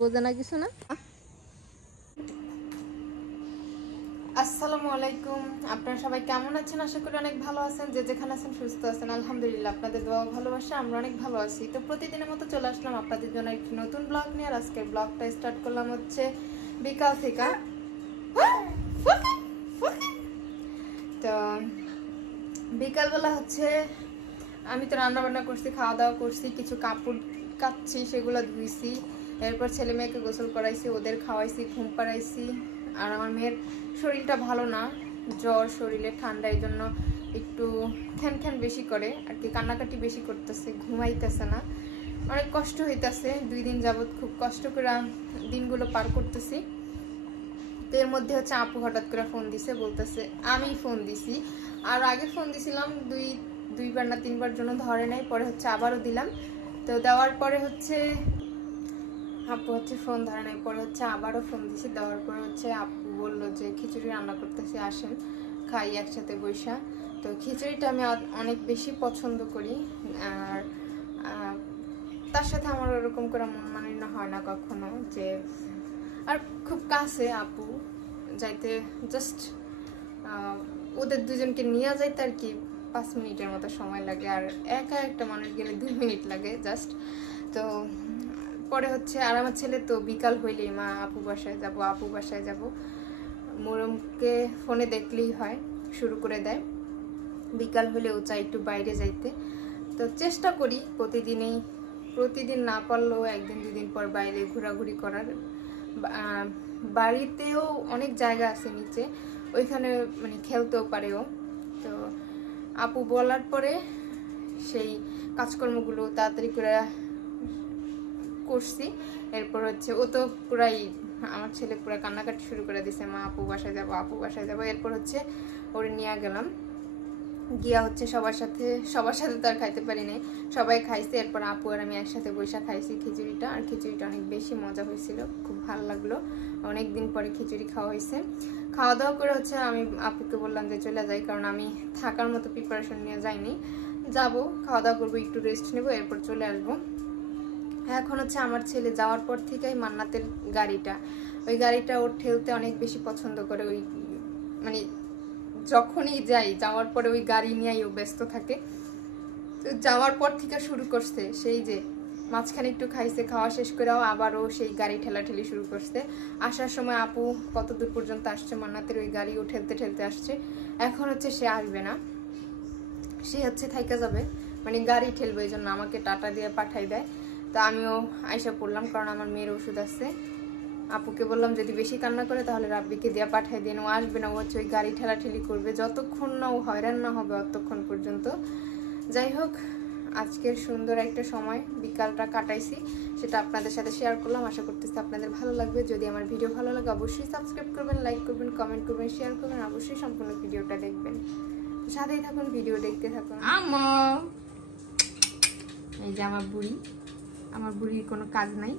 বোঝে না কিছু না। আসসালামু আলাইকুম, আপনারা সবাই কেমন আছেন? আশা করি অনেক ভালো আছেন। যে যেখানে আছেন সুস্থ আছেন, আলহামদুলিল্লাহ। আপনাদের দোয়া ভালোবাসা আমরা অনেক ভালো আছি। তো প্রতিদিনের মতো চলে আসলাম আপনাদের জন্য একটি নতুন ব্লগ নিয়ে। আর আজকের ব্লগটা স্টার্ট করলাম হচ্ছে বিকাল থেকে। তো বিকালবেলা হচ্ছে আমি তো রান্না বান্না করছি, খাওয়া দাওয়া করছি, কিছু কাপড় কাচ্ছি, সেগুলো ধুইছি। এরপর ছেলে মেয়েকে গোসল করাইছি, ওদের খাওয়াইছি, ঘুম পাড়াইছি। আর আমার মেয়ের শরীরটা ভালো না, জ্বর, শরীরে ঠান্ডা, এই জন্য একটু খ্যান খ্যান বেশি করে আর কি, কান্নাকাটি বেশি করতেছে, ঘুমাইতেছে না, অনেক কষ্ট হইতেছে। 2 দিন যাবৎ খুব কষ্ট করে দিনগুলো পার করতেছি। তো এর মধ্যে হচ্ছে আপু হঠাৎ করে ফোন দিছে, বলতেছে আমি ফোন দিছি। আর আগে ফোন দিছিলাম দুইবার না 3বার জন্য ধরে নাই, পরে হচ্ছে আবারও দিলাম। তো দেওয়ার পরে হচ্ছে আপু হচ্ছে ফোন ধরে নাই, পরে হচ্ছে আবারও ফোন দিছি। দেওয়ার পরে হচ্ছে আপু বললো যে খিচুড়ি রান্না করতেছি, আসেন খাই একসাথে বৈশা। তো খিচুড়িটা আমি অনেক বেশি পছন্দ করি, আর তার সাথে আমার ওরকম করে মন মানিয়ে হয় না কখনো, যে আর খুব কাছে আপু যাইতে জাস্ট ওদের দুজনকে নিয়ে যাইতে আর কি 5 মিনিটের মতো সময় লাগে, আর একা একটা মানুষ গেলে 2 মিনিট লাগে জাস্ট। তো পরে হচ্ছে আর আমার ছেলে তো বিকাল হইলেই মা আপু বাসায় যাব, আপু বাসায় যাব, মোরমকে ফোনে দেখলেই হয়, শুরু করে দেয়। বিকাল হলে ও চাই একটু বাইরে যাইতে। তো চেষ্টা করি প্রতিদিন না পারলেও 1-2 দিন পর বাইরে ঘোরাঘুরি করার। বাড়িতেও অনেক জায়গা আছে নিচে, ওইখানে মানে খেলতেও পারেও। তো আপু বলার পরে সেই কাজকর্মগুলো তাড়াতাড়ি করে করছি। এরপর হচ্ছে ও তো পুরাই, আমার ছেলে পুরো কান্নাকাটি শুরু করে দিছে, মা আপু বাসায় যাবো, আপু বাসায় যাবো। এরপর হচ্ছে ওরে নিয়ে গেলাম, গিয়া হচ্ছে সবার সাথে তো আর খাইতে পারি নাই, সবাই খাইছে। এরপর আপু আর আমি একসাথে বৈশা খাইছি খিচুড়িটা, আর খিচুড়িটা অনেক বেশি মজা হয়েছিল, খুব ভালো লাগলো। অনেকদিন পরে খিচুড়ি খাওয়া হয়েছে। খাওয়া দাওয়া করে হচ্ছে আমি আপুকে বললাম যে চলে যাই, কারণ আমি থাকার মতো প্রিপারেশন নিয়ে যাইনি। যাবো, খাওয়া দাওয়া করবো, একটু রেস্ট নেবো, এরপর চলে আসবো। এখন হচ্ছে আমার ছেলে যাওয়ার পর থেকেই মান্নাতের গাড়িটা, ওই গাড়িটা ওর ঠেলতে অনেক বেশি পছন্দ করে। ওই মানে যখনই যাওয়ার পরে ওই গাড়ি নিয়েই ও ব্যস্ত থাকে। তো যাওয়ার পর থেকে শুরু করছে, সেই যে মাঝখানে একটু খাইছে, খাওয়া শেষ করেও আবারও সেই গাড়ি ঠেলাঠেলি শুরু করছে। আসার সময় আপু কত দূর পর্যন্ত আসছে, মান্নাতের ওই গাড়ি ও ঠেলতে ঠেলতে আসছে। এখন হচ্ছে সে আসবে না, সে হচ্ছে থাইকা যাবে, মানে গাড়ি ঠেলবে, এই জন্য আমাকে টাটা দিয়ে পাঠাই দেয়। তো আমিও আইসা পড়লাম, কারণ আমার মেয়ের ওষুধ আছে। আপুকে বললাম যদি বেশি কান্না করে তাহলে রাব্বিকে দিয়ে পাঠাই দিন, ও আসবে না, ও হচ্ছে ওই গাড়ি ঠেলাঠেলি করবে, যতক্ষণ না ও হয়রান না হবে ততক্ষণ পর্যন্ত। যাই হোক, আজকের সুন্দর একটা সময় বিকালটা কাটাইছি, সেটা আপনাদের সাথে শেয়ার করলাম। আশা করতেছি আপনাদের ভালো লাগবে। যদি আমার ভিডিও ভালো লাগে অবশ্যই সাবস্ক্রাইব করবেন, লাইক করবেন, কমেন্ট করবেন, শেয়ার করবেন, অবশ্যই সম্পূর্ণ ভিডিওটা দেখবেন। সাথেই থাকুন, ভিডিও দেখতে থাকুন। এই যে আমার বুড়ির কোনো কাজ নাই,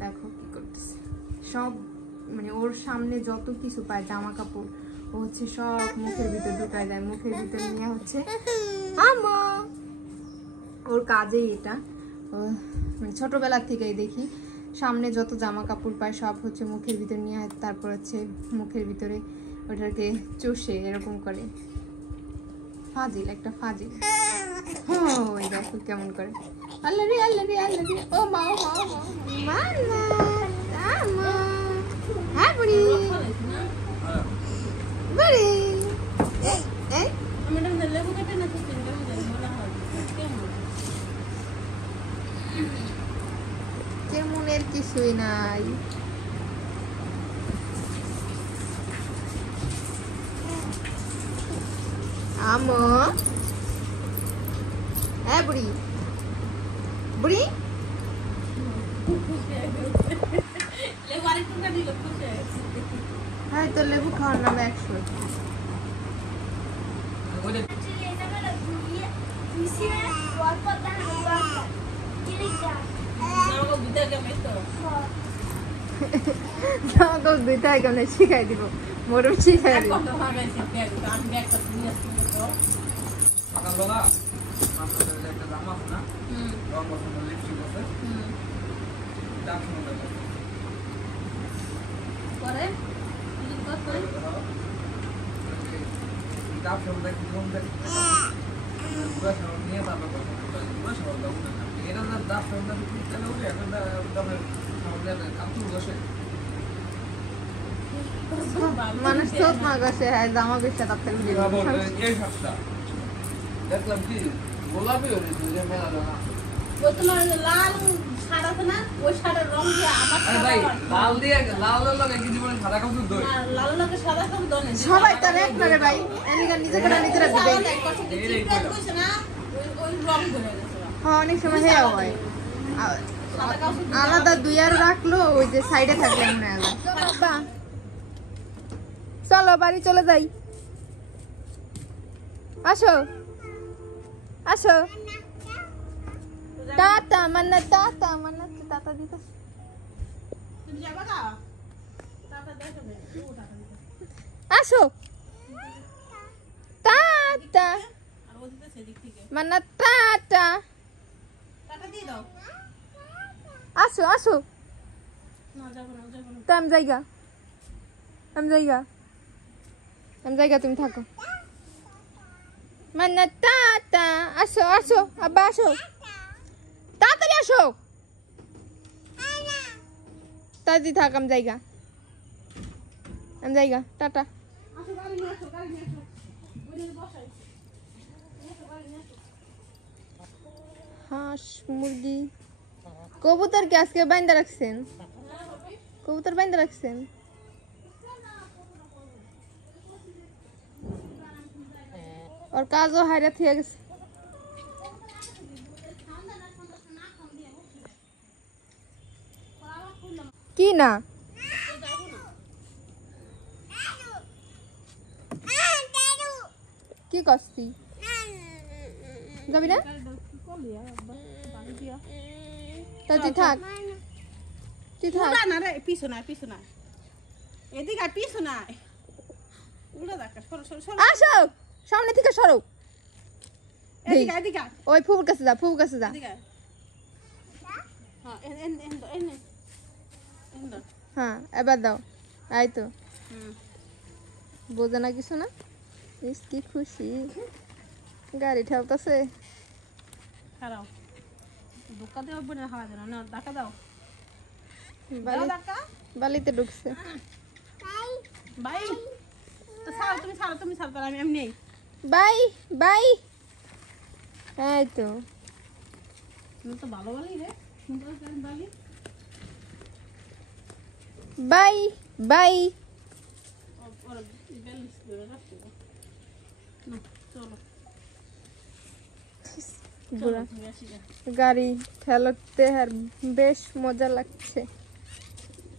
দেখো কি করতেছে। সব মানে ওর সামনে যত কিছু পায়, জামা কাপড়, ও হচ্ছে সব মুখের ভিতর ঢুকায় দেয়, মুখের ভিতর নিয়ে হচ্ছে ওর কাজেই এটা। মানে ছোটবেলা থেকেই দেখি সামনে যত জামা কাপড় পায় সব হচ্ছে মুখের ভিতর নিয়ে, তারপর হচ্ছে মুখের ভিতরে ওটাকে চষে এরকম করে। ফাজিল, একটা ফাজিল। ওই দেখো কেমন করে, আল্লাহ রে আল্লাহ রে আল্লাহ রে, ও মা ও মা ও মা মা, হ্যাঁ বুড়ি বুড়ি। কেমনের কিছুই নাই। আমো হ্যাঁ বুড়ি বুড়ি, হ্যাঁ তো লেবু খাওয়ার নাম 100। শিখাই দিব, মোরম শিখাই দিব। জামা না লিপস্টিক আছে মানুষ চোখ না গেছে হ্যাঁ জামা গেছে তার থেকে দেখলাম কি গোলাপি হয়েছে যে মেলা জানা ওই তোমার লাল শাড়ি আছে না ওই শাড়ির রং দিয়ে আমার ভাই লাল দিয়ে লালের লগে কি জীবনে সাদা কাপড় দই লাল লগে সাদা কাপড় দনে সবাই তার এক করে ভাই এনিকা নিজে করে নিজেরা দিবে কইছে না ওই রং ধরে গেছে হ্যাঁ অনেক সময় হ্যাঁ হয় সাদা কাপড় আলাদা দুই আর রাখলো ওই যে সাইডে থাকলে মনে হয় বাবা চলো বাড়ি চলে যাই আসো আসো টাটা মান্না টাটা দিতে তুমি যাবা না টাটা দেখো ও টাটা দিতে আসো টাটা আর ও দিতে সেদিক থেকে মান্না টাটা টাটা দিয়ে দাও আসো আসো না যাবো না তো আমি জায়গা তুমি থাকো মান্না টাটা আসো আসো আব্বা আসো তাড়াতাড়ি আসো তাড়াতাড়ি থাক আমি জায়গা টাটা আসো গাড়ি নিয়ে আসো ওই দিকে বসাই গাড়ি নিয়ে আসো হাঁস মুরগি কবুতর কি আজকে বাইন্দা রাখছেন ওর কাজও হাইরা থেকে গেছে কি না কি করছি যাবি না তা তুই থাক না রে পিছু না এদিকে পিছু না উড়ে দেখা সরো আসো সামনে থেকে সরো এদিকে ওই ফুফুর কাছে যা এদিকে হ্যাঁ এন হ্যাঁ এবার দাও আই তো হুম বোঝে না কিছু না ইস কি খুশি গাড়ি ঠেলতেছে খারাপ ধোকা দেওয়া বলে হাওয়া দেন না ধাক্কা দাও ধাক্কা বালিতে ঢুকছে ভাই তো তুমি ছাড়ো তাহলে আমি নেই বাই এই তো তুমি তো ভালো বালি রে সুন্দর বালি বাই ওর ব্যালেন্স ধরে রাখতে না চলো বুড়া তুমি আসি যা গাড়ি ঠেলতে আর বেশ মজা লাগছে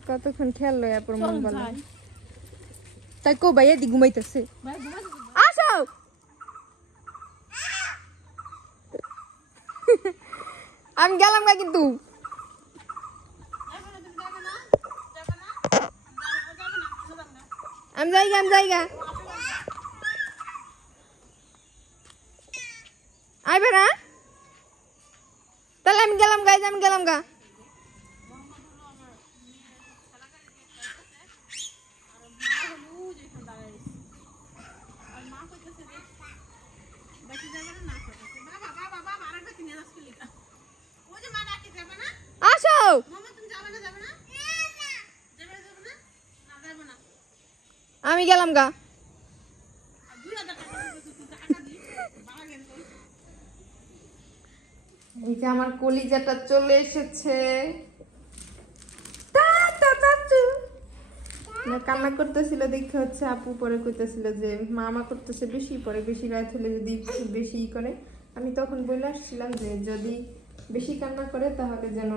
কতক্ষণ ঠেললো এরপর মন বলে তাই কো ভাই এদি ঘুমাইতেছে ভাই ঘুমাই আসো আমি গেলাম না কিন্তু আমি জায়গা আইবে না তাহলে আমি গেলাম গা আসো আমি গেলাম গা এই যে আমার কলিজাটা চলে এসেছে কান্না করতেছিল দেখে হচ্ছে আপু পরে কইতেছিল যে মামা করতেছে বেশি পরে বেশি রাত হলে যদি বেশি করে আমি তখন বলে আসছিলাম যে যদি বেশি কান্না করে তাহলে যেন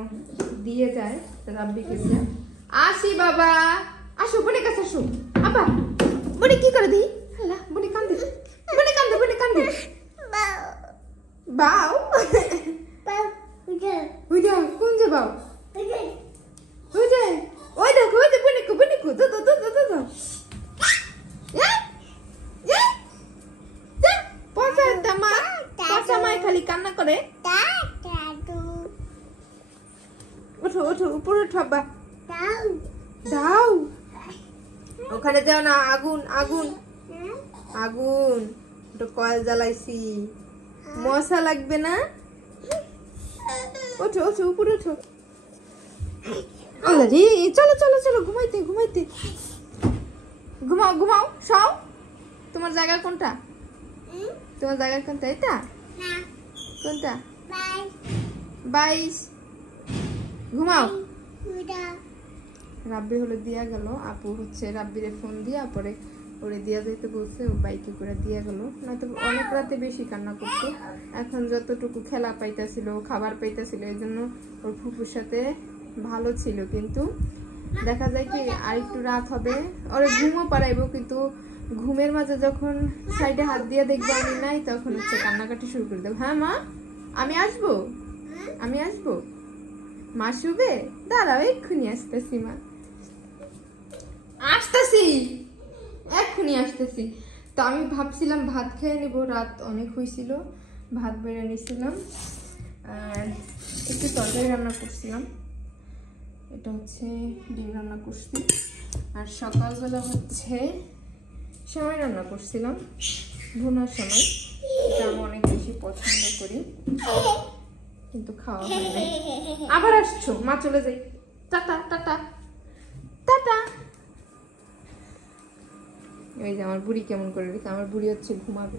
দিয়ে যায় রাব্বিকে দিয়ে আসি বাবা আসো বনে কাছে আসো আবার বনে কি করে দিই আল্লাহ বনে কান্দে বাও উইদা কোন যে বাও উইদা ওই দেখো বনে কো তো পচা মাই খালি কান্না করে ওঠো উপরে ওঠো আব্বা দাও ওখানে যাও না আগুন ওটা কয়েল জ্বালাইছি, মশা লাগবে না? ওঠো ওঠো উপরে ওঠো। আরে চলো চলো চলো ঘুমাইতে ঘুমাইতে, ঘুমাও ঘুমাও সব। তোমার জায়গা কোনটা? তোমার জায়গা কোনটা? এটা কোনটা? 22। ঘুমাও। রাব্বি হলে দিয়া গেল, আপু হচ্ছে রাব্বিরে ফোন দিয়া পরে ওরে দিয়া যেতে বলছে, ও বাইকে করে দিয়া গেল, নয়তো অনেক রাতে বেশি কান্না করতো। এখন যতটুকু খেলা পাইতাছিল, খাবার পাইতাছিল, এই জন্য ওর ফুপুর সাথে ভালো ছিল। কিন্তু দেখা যায় কি আর একটু রাত হবে ওরে ঘুমও পাড়াইবো, কিন্তু ঘুমের মাঝে যখন সাইডে হাত দিয়ে দেখবো আমি নাই, তখন হচ্ছে কান্নাকাটি শুরু করে দেবো। হ্যাঁ মা আমি আসবো, আমি আসবো। মা শুবে? দাঁড়াও এক্ষুনি আসতেছি মা, আসতেছি এক্ষুনি আসতেছি। তো আমি ভাবছিলাম ভাত খেয়ে নিবো, রাত অনেক হয়েছিল, ভাত বেড়ে নিয়েছিলাম আর একটু তরকারি রান্না করছিলাম। এটা হচ্ছে ডিম রান্না করছি, আর সকালবেলা হচ্ছে সেমাই রান্না করছিলাম, ভুনার সেমাই। এটা আমি অনেক বেশি পছন্দ করি, কিন্তু খাওয়া হয় না। আবার আসছো? মা চলে যাই, টাটা টাটা টাটা। এই যে আমার বুড়ি কেমন করে রেখে, আমার বুড়ি হচ্ছে ঘুমাবে।